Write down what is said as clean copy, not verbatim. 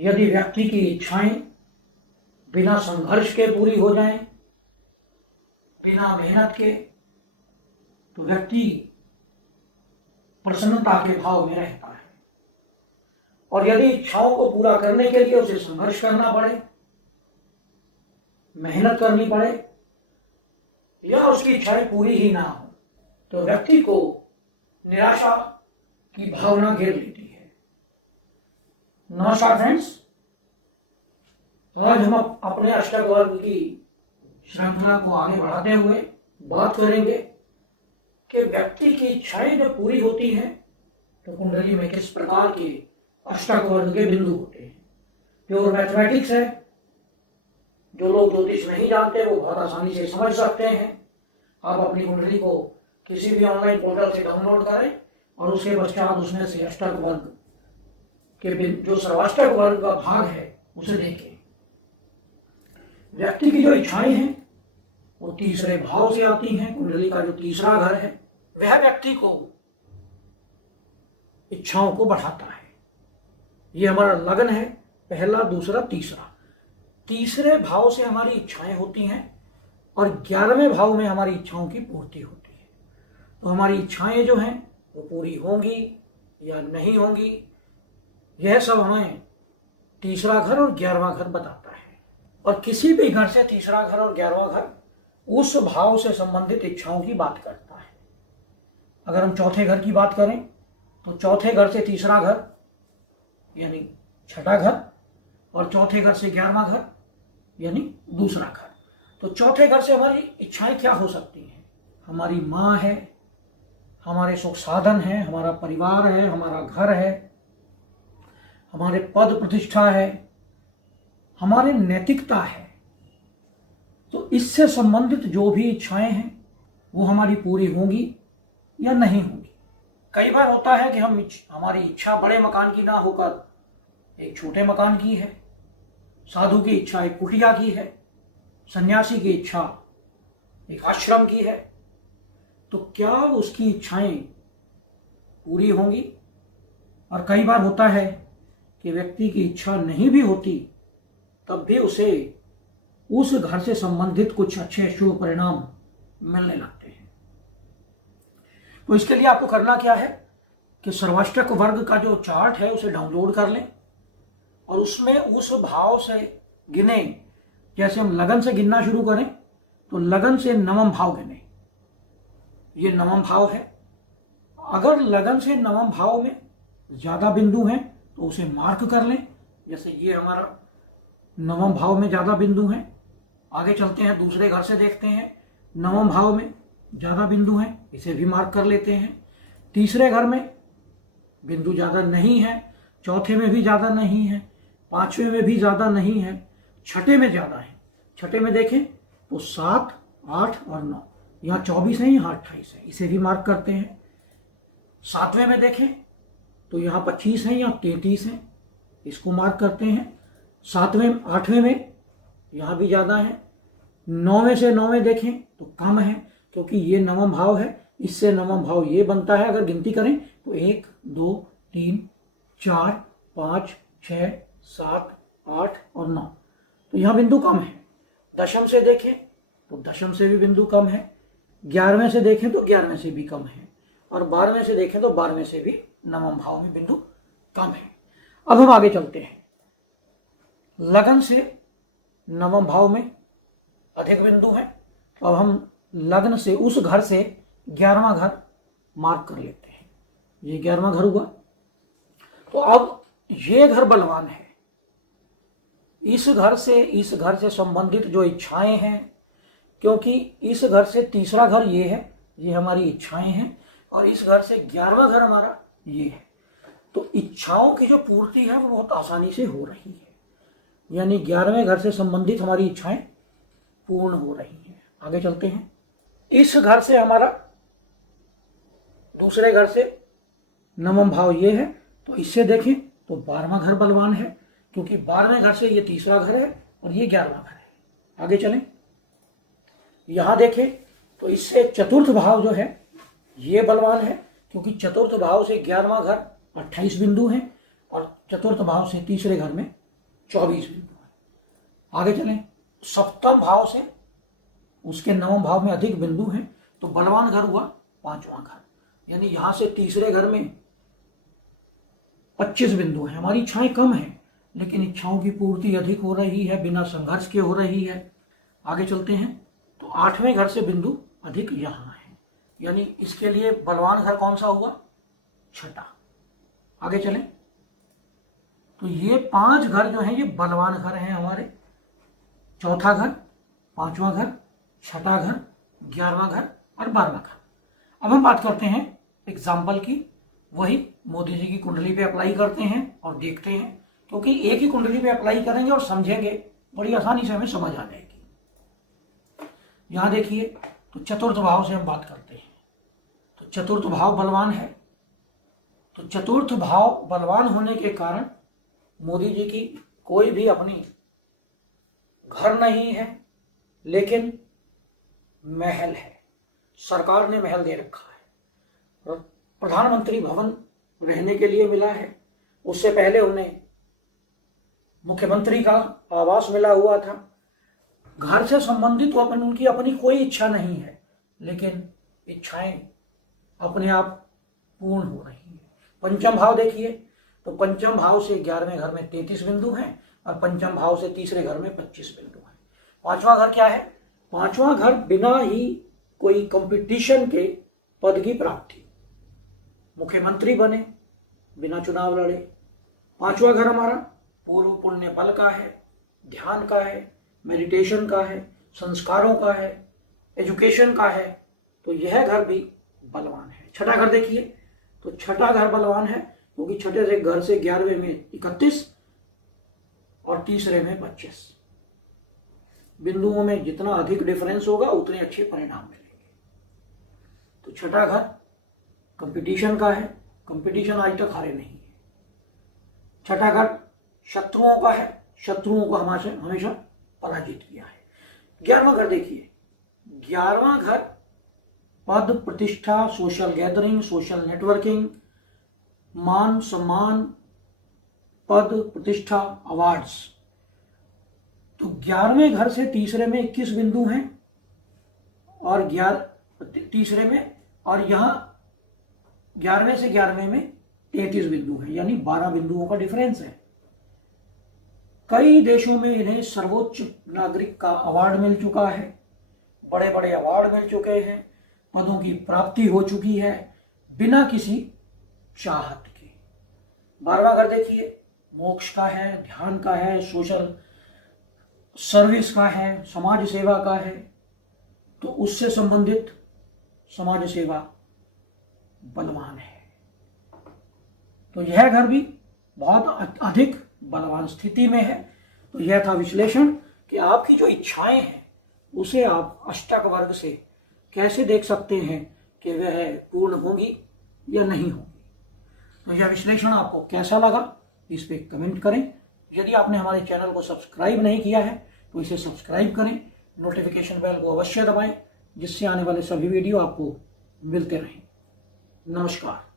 यदि व्यक्ति की इच्छाएं बिना संघर्ष के पूरी हो जाएं, बिना मेहनत के, तो व्यक्ति प्रसन्नता के भाव में रहता है। और यदि इच्छाओं को पूरा करने के लिए उसे संघर्ष करना पड़े, मेहनत करनी पड़े, या उसकी इच्छाएं पूरी ही ना हो, तो व्यक्ति को निराशा की भावना घेर लेती है। नमस्कार फ्रेंड्स, आज हम अपने अष्टक वर्ग की श्रृंखला को आगे बढ़ाते हुए बात करेंगे कि व्यक्ति की इच्छाएं जब पूरी होती हैं तो कुंडली में किस प्रकार के अष्टक वर्ग के बिंदु होते हैं। प्योर मैथमेटिक्स है, जो लोग ज्योतिष नहीं जानते वो बहुत आसानी से समझ सकते हैं। आप अपनी कुंडली को किसी भी ऑनलाइन पोर्टल से डाउनलोड करें और उसके पश्चात उसमें से अष्टक वर्ग के जो सर्वाष्टक वर्ग का भाग है उसे देखें। व्यक्ति की जो इच्छाएं हैं वो तीसरे भाव से आती हैं। कुंडली का जो तीसरा घर है वह व्यक्ति को इच्छाओं को बढ़ाता है। ये हमारा लग्न है, पहला, दूसरा, तीसरा। तीसरे भाव से हमारी इच्छाएं होती हैं और 11वें भाव में हमारी इच्छाओं की पूर्ति होती है। तो हमारी इच्छाएं जो हैं वो पूरी होंगी या नहीं होंगी, यह सब हमें तीसरा घर और 11वां घर बताता है। और किसी भी घर से तीसरा घर और 11वां घर उस भाव से संबंधित इच्छाओं की बात करता है। अगर हम चौथे घर की बात करें तो चौथे घर से तीसरा घर यानी छठा घर, और चौथे घर से 11वां घर यानी दूसरा घर। तो चौथे घर से हमारी इच्छाएं क्या हो सकती हैं? हमारी माँ है, हमारे सुख साधन है, हमारा परिवार है, हमारा घर है, हमारे पद प्रतिष्ठा है, हमारी नैतिकता है। तो इससे संबंधित जो भी इच्छाएं हैं वो हमारी पूरी होंगी या नहीं होंगी। कई बार होता है कि हमारी इच्छा बड़े मकान की ना होकर एक छोटे मकान की है, साधु की इच्छा एक कुटिया की है, सन्यासी की इच्छा एक आश्रम की है। तो क्या उसकी इच्छाएं पूरी होंगी? और कई बार होता है कि व्यक्ति की इच्छा नहीं भी होती तब भी उसे उस घर से संबंधित कुछ अच्छे शुभ परिणाम मिलने लगते हैं। तो इसके लिए आपको करना क्या है कि सर्वाष्टक वर्ग का जो चार्ट है उसे डाउनलोड कर लें और उसमें उस भाव से गिने। जैसे हम लगन से गिनना शुरू करें तो लगन से नवम भाव गिने, ये नवम भाव है। अगर लगन से नवम भाव में ज्यादा बिंदु हैं तो उसे मार्क कर लें। जैसे ये हमारा नवम भाव में ज्यादा बिंदु हैं। आगे चलते हैं, दूसरे घर से देखते हैं, नवम भाव में ज्यादा बिंदु हैं, इसे भी मार्क कर लेते हैं। तीसरे घर में बिंदु ज्यादा नहीं है, चौथे में भी ज्यादा नहीं है, पांचवें में भी ज्यादा नहीं है, छठे में ज्यादा है। छठे में देखें तो 7, 8 और 9, यहाँ 24 है, यहाँ 28 है, इसे भी मार्क करते हैं। सातवें में देखें तो यहाँ 25 है, यहाँ 33 है, इसको मार्क करते हैं। सातवें, आठवें में यहाँ भी ज्यादा है। 9वें से 9वें देखें तो कम है, क्योंकि ये नवम भाव है, इससे नवम भाव ये बनता है। अगर गिनती करें तो 1, 2, 3, 4, 5, 6, 7, 8 और 9, तो यहाँ बिंदु कम है। दशम से देखें तो दशम से भी बिंदु कम है। 11वें से देखें तो 11वें से भी कम है, और 12वें से देखें तो 12वें से भी नवम भाव में बिंदु कम है। अब हम आगे चलते हैं। लगन से नवम भाव में अधिक बिंदु हैं, तो अब हम लग्न से उस घर से 11वां घर मार्क कर लेते हैं। ये 11वां घर हुआ। तो अब ये घर बलवान है। इस घर से संबंधित जो इच्छाएं हैं, क्योंकि इस घर से तीसरा घर ये है, ये हमारी इच्छाएं हैं, और इस घर से 11वां घर हमारा ये है। तो इच्छाओं की जो पूर्ति है वो बहुत आसानी से हो रही है, यानी 11वें घर से संबंधित हमारी इच्छाएं पूर्ण हो रही हैं। आगे चलते हैं। इस घर से हमारा दूसरे घर से नवम भाव ये है, तो इससे देखें तो 12वां घर बलवान है, क्योंकि 12वें घर से ये तीसरा घर है और ये 11वां घर है। आगे चलें, यहां देखें तो इससे चतुर्थ भाव जो है ये बलवान है, क्योंकि चतुर्थ भाव से 11वां घर 28 बिंदु हैं और चतुर्थ भाव से तीसरे घर में 24 बिंदु है। आगे चलें, सप्तम भाव से उसके नवम भाव में अधिक बिंदु हैं, तो बलवान घर हुआ पांचवां घर, यानी यहां से तीसरे घर में 25 बिंदु हैं। हमारी इच्छाएं कम हैं लेकिन इच्छाओं की पूर्ति अधिक हो रही है, बिना संघर्ष के हो रही है। आगे चलते हैं, तो आठवें घर से बिंदु अधिक यहां है, यानी इसके लिए बलवान घर कौन सा हुआ? छठा। आगे चलें, तो ये 5 घर जो हैं ये बलवान घर हैं हमारे। चौथा घर, पांचवा घर, छठा घर, 11वां घर और 12वां घर। अब हम बात करते हैं एग्जाम्पल की, वही मोदी जी की कुंडली पे अप्लाई करते हैं और देखते हैं, क्योंकि एक ही कुंडली पे अप्लाई करेंगे और समझेंगे, बड़ी आसानी से हमें समझ आ जाएगी। यहां देखिए, तो चतुर्थ भाव से हम बात करते हैं, तो चतुर्थ भाव बलवान है। तो चतुर्थ भाव बलवान होने के कारण मोदी जी की कोई भी अपनी घर नहीं है, लेकिन महल है, सरकार ने महल दे रखा है। प्रधानमंत्री भवन रहने के लिए मिला है, उससे पहले उन्हें मुख्यमंत्री का आवास मिला हुआ था। घर से संबंधित उनकी अपनी कोई इच्छा नहीं है, लेकिन इच्छाएं अपने आप पूर्ण हो रही हैं। पंचम भाव देखिए, तो पंचम भाव से 11वें घर में 33 बिंदु हैं और पंचम भाव से तीसरे घर में 25 बिंदु हैं। पांचवा घर क्या है? पांचवा घर बिना ही कोई कंपटीशन के पद की प्राप्ति, मुख्यमंत्री बने, बिना चुनाव लड़े। पांचवा घर हमारा पूर्व पुण्य बल का है, ध्यान का है, मेडिटेशन का है, संस्कारों का है, एजुकेशन का है, तो यह घर भी बलवान है। छठा घर देखिए, तो छठा घर बलवान है क्योंकि छठे से घर से 11वें में 31 और तीसरे में 25। बिंदुओं में जितना अधिक डिफरेंस होगा उतने अच्छे परिणाम मिलेंगे। तो छठा घर कंपटीशन का है, कंपटीशन आज तक हारे नहीं है। छठा घर शत्रुओं का है, शत्रुओं को हमेशा पराजित किया है। 11वां घर देखिए, 11वां घर पद प्रतिष्ठा, सोशल गैदरिंग, सोशल नेटवर्किंग, मान सम्मान, पद प्रतिष्ठा, अवार्ड्स। तो 11वें घर से तीसरे में 21 बिंदु हैं और तीसरे में, और यहां 11वें से 11वें में 33 बिंदु हैं, यानी 12 बिंदुओं का डिफरेंस है। कई देशों में इन्हें सर्वोच्च नागरिक का अवार्ड मिल चुका है, बड़े बड़े अवार्ड मिल चुके हैं, पदों की प्राप्ति हो चुकी है बिना किसी चाहत के। 12वां घर देखिए, मोक्ष का है, ध्यान का है, सोशल सर्विस का है, समाज सेवा का है, तो उससे संबंधित समाज सेवा बलवान है। तो यह घर भी बहुत अधिक बलवान स्थिति में है। तो यह था विश्लेषण कि आपकी जो इच्छाएं हैं उसे आप अष्टक वर्ग से कैसे देख सकते हैं कि वह पूर्ण होंगी या नहीं होंगी। तो यह विश्लेषण आपको कैसा लगा इस पे कमेंट करें। यदि आपने हमारे चैनल को सब्सक्राइब नहीं किया है तो इसे सब्सक्राइब करें, नोटिफिकेशन बेल को अवश्य दबाएं, जिससे आने वाले सभी वीडियो आपको मिलते रहें। नमस्कार।